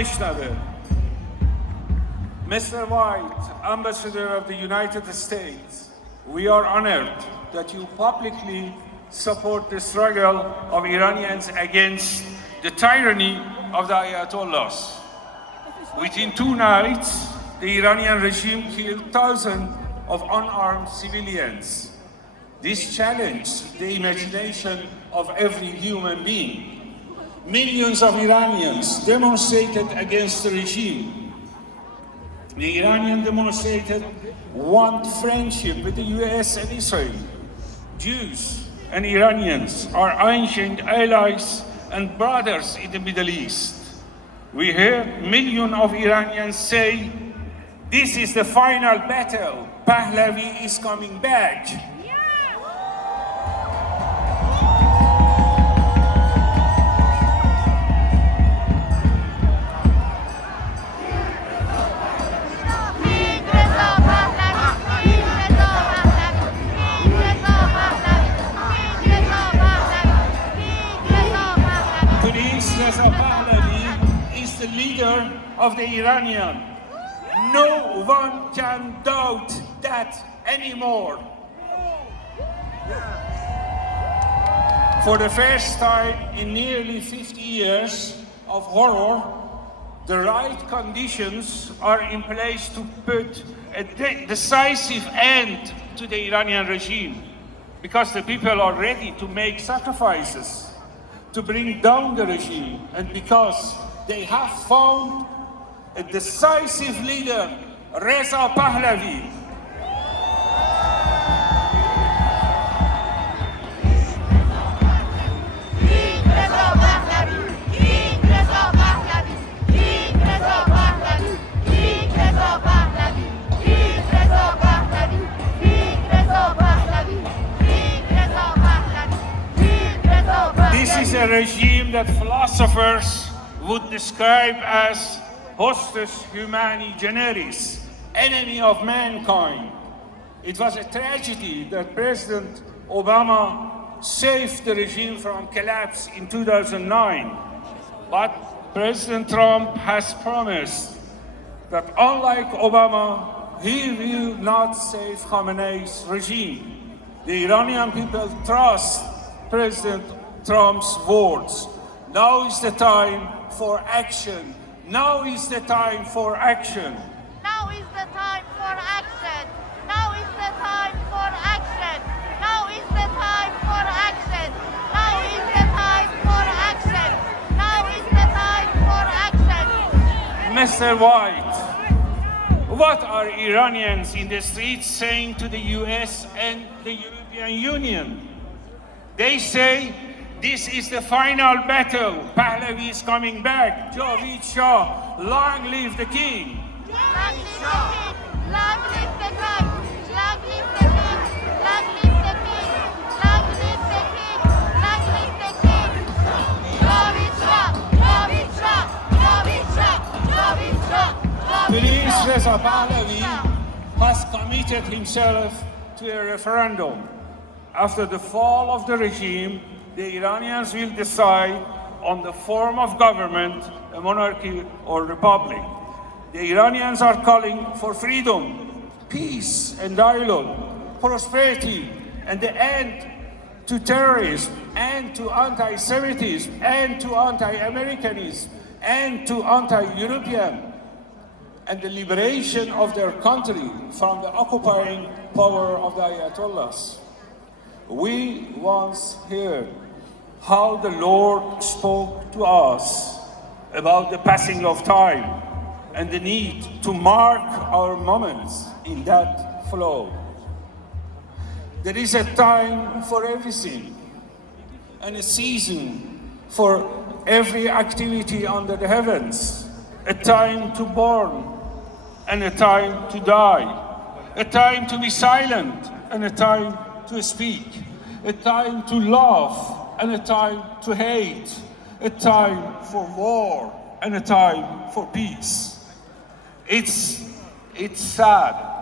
بشنوه. Mr. White, Ambassador of the United States, we are honored that you publicly support the struggle of Iranians against the tyranny of the Ayatollahs. Within 2 nights, the Iranian regime killed thousands of unarmed civilians. This challenged the imagination of every human being. Millions of Iranians demonstrated against the regime. The Iranian demonstrators want friendship with the US and Israel. Jews and Iranians are ancient allies and brothers in the Middle East. We hear millions of Iranians say, this is the final battle. Pahlavi is coming back. Reza Pahlavi is the leader of the Iranian. No one can doubt that anymore. For the first time in nearly 50 years of horror, the right conditions are in place to put a decisive end to the Iranian regime, because the people are ready to make sacrifices to bring down the regime, and because they have found a decisive leader, Reza Pahlavi. This is a regime that philosophers would describe as hostis humani generis, enemy of mankind. It was a tragedy that President Obama saved the regime from collapse in 2009. But President Trump has promised that unlike Obama, he will not save Khamenei's regime. The Iranian people trust President Trump's words. Now is the time for action. Now is the time for action. Now is the time for action. Now is the time for action. Now is the time for action. Now is the time for action. Now is the time for action. Mr. White, what are Iranians in the streets saying to the US and the European Union? They say, this is the final battle. Pahlavi is coming back. Javeed Shah, long live the king. Long live the king. Long live the king. Long live the king. Long live the king. Long live the king. Long live the king. Javeed Shah. Javeed Shah. Javeed Shah. Javeed Shah. Prince Reza Pahlavi has committed himself to a referendum. After the fall of the regime, the Iranians will decide on the form of government, a monarchy or republic. The Iranians are calling for freedom, peace and dialogue, prosperity, and the end to terrorism, and to anti-Semitism, and to anti-Americanism, and to anti-European, and the liberation of their country from the occupying power of the Ayatollahs. We once heard how the Lord spoke to us about the passing of time and the need to mark our moments in that flow. There is a time for everything and a season for every activity under the heavens, a time to born and a time to die, a time to be silent and a time to speak, a time to love and a time to hate, a time for war and a time for peace. It's sad